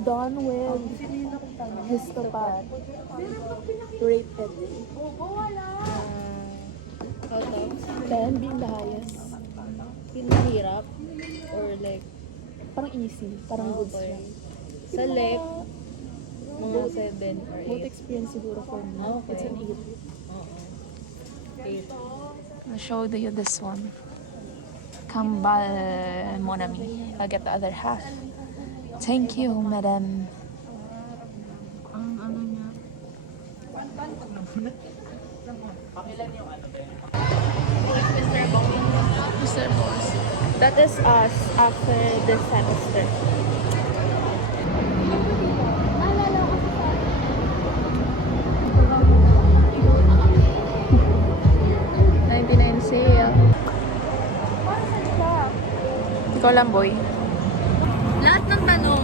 Done with histopath. Rated. Ano? 10 being the highest. Pinahirap? Or like, Parang easy. Parang good okay. siya. Sa left, mga 7 or Both 8. experience siguro for me. Okay. It's an 8. Oo. 8. I'll show you this one. Kambal, mon ami. I'll get the other half. Thank you, madam. Ang ano niya? Mr. Boss. That is us after this semester. $99 sale. Ikaw lang, boy. Lahat ng tanong,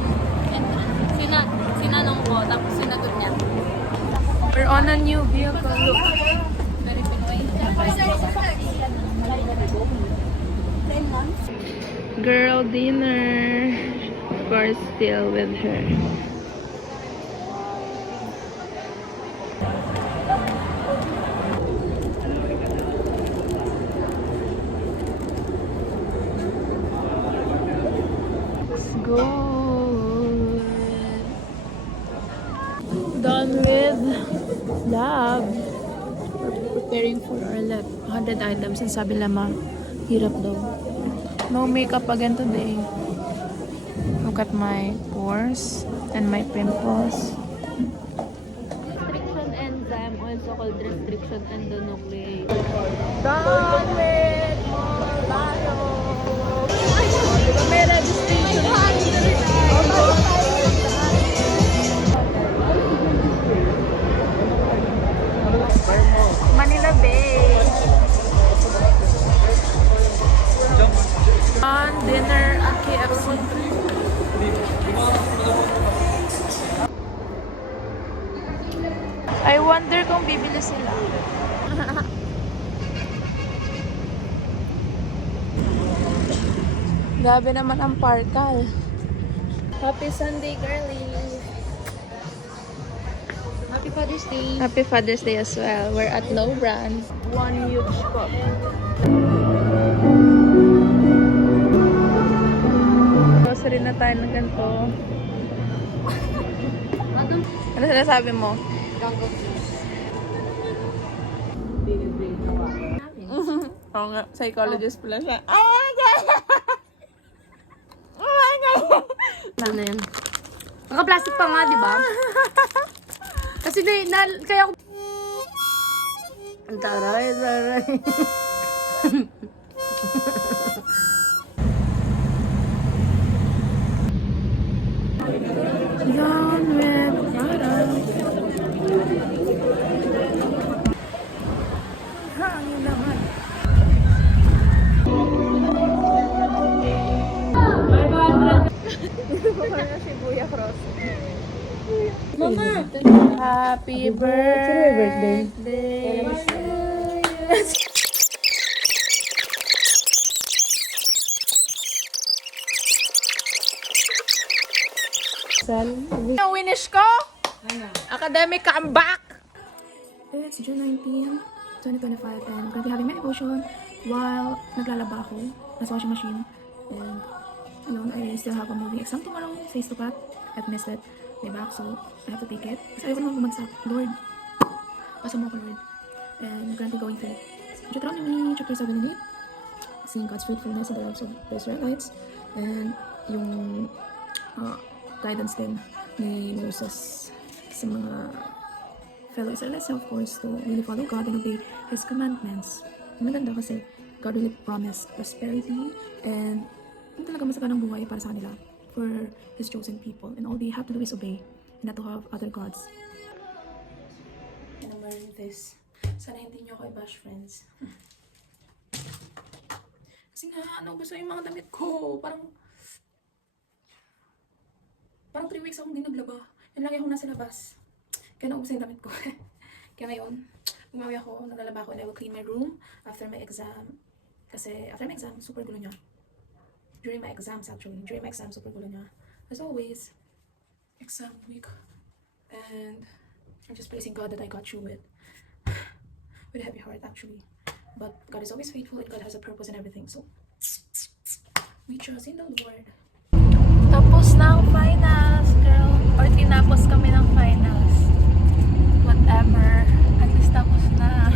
sinanong ko, tapos sinagot niya. We're on a new vehicle. Look. Very Pinoy. Girl dinner. Of course, still with her. Let's go. Done with lab. We're preparing for our lab. 100 items. And sabi lama, hirap daw. No makeup again today. Look at my pores and my pimples. Restriction enzyme, also called restriction endonuclease. Done with more bio. May registration. Manila Bay. On dinner at KFC. I wonder kung bibili sila. Grabe naman ang parkal. Happy Sunday, girly! Happy Father's Day! Happy Father's Day as well. We're at Low Brand. One huge cup. Grocery na tayo ng ganito. Ano sinasabi mo? Ganggo juice. Oo nga, psychologist pala siya. Oh my God! Oh my God! Ano yan? Naka-plastic pa nga, di ba? Kasi kaya ako... Ang taray. Yan with Prada. Hangin naman. Shibuya Cross. Mama! Happy birthday. Ang winish ko? Academic comeback! It's June 19, 2025 and I'm gonna be having meditation while naglalaba ako nasa washing machine and alone, I still have a movie exam tomorrow, face to cut. I've missed it way back, so I have to take it. Kasi ayaw ko naman bumagsak. Lord, pasa mo ako, Lord. And I'm currently going through Deuteronomy chapter 7 and 8, seeing God's fruitfulness in the lives of the Israelites, and yung guidance din ni Moses sa mga fellow Israelites, of course, to really follow God and obey His commandments. Maganda kasi God really promised prosperity and yung talaga masaganang buhay para sa kanila for His chosen people. And all they have to do is obey and not to have other gods. And I'm wearing this. Sana hindi nyo ako i-bash, friends. Kasi nga, gusto yung mga damit ko. Parang 3 weeks akong hindi naglaba. Yan lagi akong nasa labas. Kaya naubos yung damit ko. Kaya ngayon, umawi ako, naglalaba ako, and I will clean my room after my exam. Kasi after my exam, super gulo niya. During my exams, actually. During my exam, super gulo niya. as always, exam week, and I'm just praising God that I got through it with a heavy heart, actually. But God is always faithful, and God has a purpose in everything. So we trust in the Lord. Tapos na ang finals, girl. Or tinapos kami ng finals. Whatever. At least tapos na.